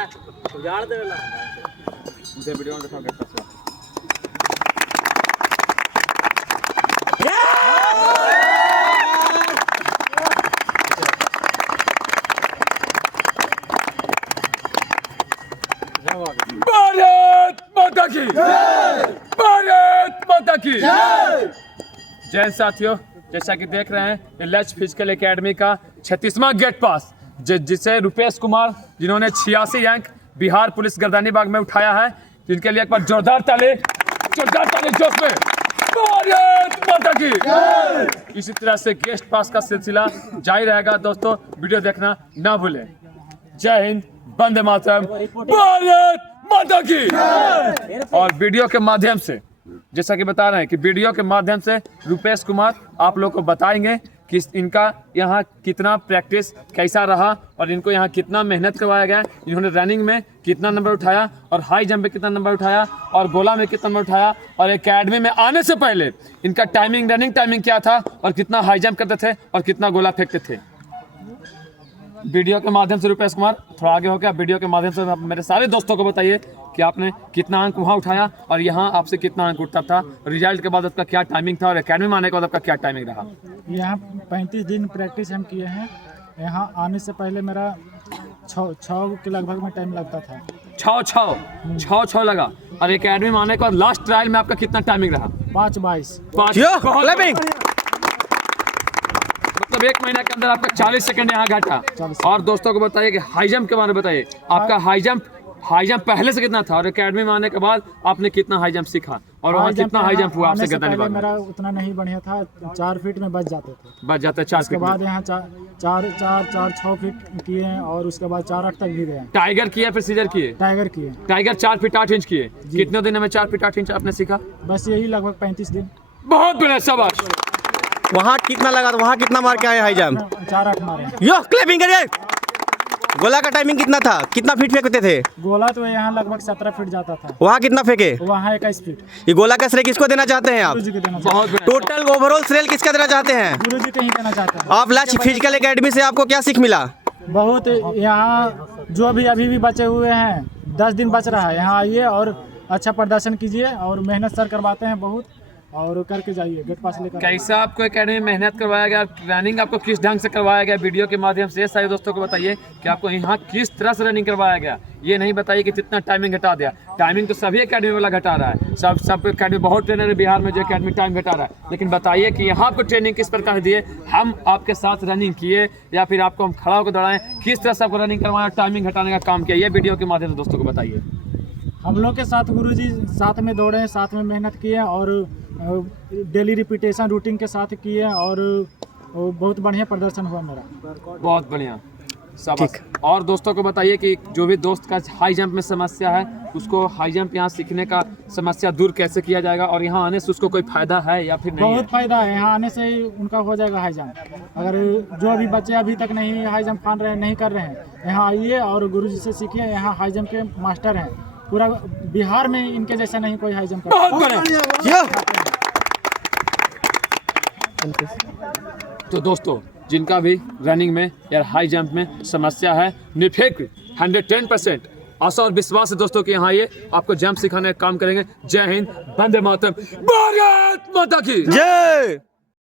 उजाड़ देला मुझे वीडियो में दिखाओ गेट पास भारत माता की जय, भारत माता की जय। जय साथियों, जैसा कि देख रहे हैं ये लक्ष्य फिजिकल एकेडमी का 36वां गेट पास जिसे रुपेश कुमार जिन्होंने 86 अंक बिहार पुलिस गर्दानी बाग में उठाया है, जिनके लिए एक बार जोरदार ताली जोश में भारत माता की जय। इसी तरह से गेस्ट पास का सिलसिला जारी रहेगा दोस्तों, वीडियो देखना ना भूलें। जय हिंद, वंदे मातरम, भारत माता की। और वीडियो के माध्यम से जैसा कि बता रहे हैं कि वीडियो के माध्यम से रुपेश कुमार आप लोग को बताएंगे कि इनका यहाँ कितना प्रैक्टिस कैसा रहा और इनको यहाँ कितना मेहनत करवाया गया, इन्होंने रनिंग में कितना नंबर उठाया और हाई जंप में कितना नंबर उठाया और गोला में कितना नंबर उठाया, और एकेडमी में आने से पहले इनका रनिंग टाइमिंग क्या था और कितना हाई जंप करते थे और कितना गोला फेंकते थे। वीडियो के माध्यम से रुपेश कुमार थोड़ा आगे हो गया, वीडियो के माध्यम से मेरे सारे दोस्तों को बताइए कि आपने कितना अंक वहाँ उठाया और यहाँ आपसे कितना अंक उठता था, रिजल्ट के बाद आपका क्या टाइमिंग था और एकेडमी में आने के बाद आपका क्या टाइमिंग रहा। यहाँ 35 दिन प्रैक्टिस हम किए हैं। यहाँ आने से पहले मेरा 6 के लगभग में टाइम लगता था। छः लगा, और एकेडमी में आने के बाद लास्ट ट्रायल में आपका कितना टाइमिंग रहा? 5:22। मतलब 1 महीना के अंदर आपका 40 सेकंड यहाँ घटा। और दोस्तों को बताइए कि हाई जंप के बारे में बताइए, आपका हाई जंप पहले से कितना था और एकेडमी में आने के बाद आपने कितना हाई जंप सीखा और वहाँ कितना हाई जंप हुआ आपसे गर्दानी बाग में? मेरा उतना नहीं बढ़िया था, 4 फीट में बच जाते थे। 4 उसके बाद यहाँ 4-6 फीट किए हैं और उसके बाद 4-8 तक भी गए। टाइगर किया फिर सीजर किए? टाइगर 4 फीट 8 इंच किए। कितने दिन में 4 फीट 8 इंच आपने सीखा? बस यही लगभग 35 दिन। बहुत बढ़िया, शाबाश। वहाँ कितना लगा था, वहाँ कितना मार के आए हाई जंप? 4-8 मारे। यो क्लैपिंग करिए। गोला का टाइमिंग कितना था, कितना फीट फेंकते थे? गोला तो यहाँ लगभग 17 फीट जाता था। वहाँ कितना फेंके? वहाँ 21 फीट। ये गोला का श्रेय किसको देना चाहते हैं आप? गुरुजी को देना बहुत टोटल ओवरऑल श्रेय किसका देना चाहते हैं? गुरुजी को ही देना चाहते हैं। आप लक्ष्य फिजिकल एकेडमी से आपको क्या सीख मिला? बहुत, यहाँ जो भी अभी भी बचे हुए हैं 10 दिन बच रहा है, यहाँ आइए और अच्छा प्रदर्शन कीजिए और मेहनत सर करवाते हैं बहुत, और करके जाइए गेट पास लेकर। कैसा आपको एकेडमी में मेहनत करवाया गया, रनिंग आपको किस ढंग से करवाया गया वीडियो के माध्यम से सारे दोस्तों को बताइए कि आपको यहाँ किस तरह से रनिंग करवाया गया। ये नहीं बताइए कि कितना टाइमिंग घटा दिया। टाइमिंग तो सभी एकेडमी वाला घटा रहा है, सब एकेडमी, बहुत ट्रेनर है बिहार में जो एकेडमी टाइम घटा रहा है, लेकिन बताइए कि यहाँ आपको ट्रेनिंग किस प्रकार दिए, हम आपके साथ रनिंग किए या फिर आपको हम खड़ा होकर दौड़ाएं, किस तरह से आपको रनिंग करवाया, टाइमिंग घटाने का काम किया, ये वीडियो के माध्यम से दोस्तों को बताइए। हम लोग के साथ गुरुजी साथ में दौड़े, साथ में मेहनत किए और डेली रिपीटेशन रूटीन के साथ किए और बहुत बढ़िया प्रदर्शन हुआ मेरा। बहुत बढ़िया, शाबाश। और दोस्तों को बताइए कि जो भी दोस्त का हाई जंप में समस्या है उसको हाई जंप यहाँ सीखने का समस्या दूर कैसे किया जाएगा और यहाँ आने से उसको कोई फायदा है या फिर नहीं? बहुत फायदा है, यहाँ आने से ही उनका हो जाएगा हाई जंप। अगर जो भी बच्चे अभी तक नहीं हाई जंप नहीं कर रहे हैं, यहाँ आइए और गुरुजी से सीखिए। यहाँ हाई जंप के मास्टर हैं, पूरा बिहार में इनके जैसा नहीं कोई हाई जंप करता। तो दोस्तों जिनका भी रनिंग में या हाई जंप में समस्या है, निर्फिक्र 110% आशा और विश्वास है दोस्तों कि यहाँ ये आपको जंप सिखाने का काम करेंगे। जय हिंद, वंदे मातरम, भारत माता की जय।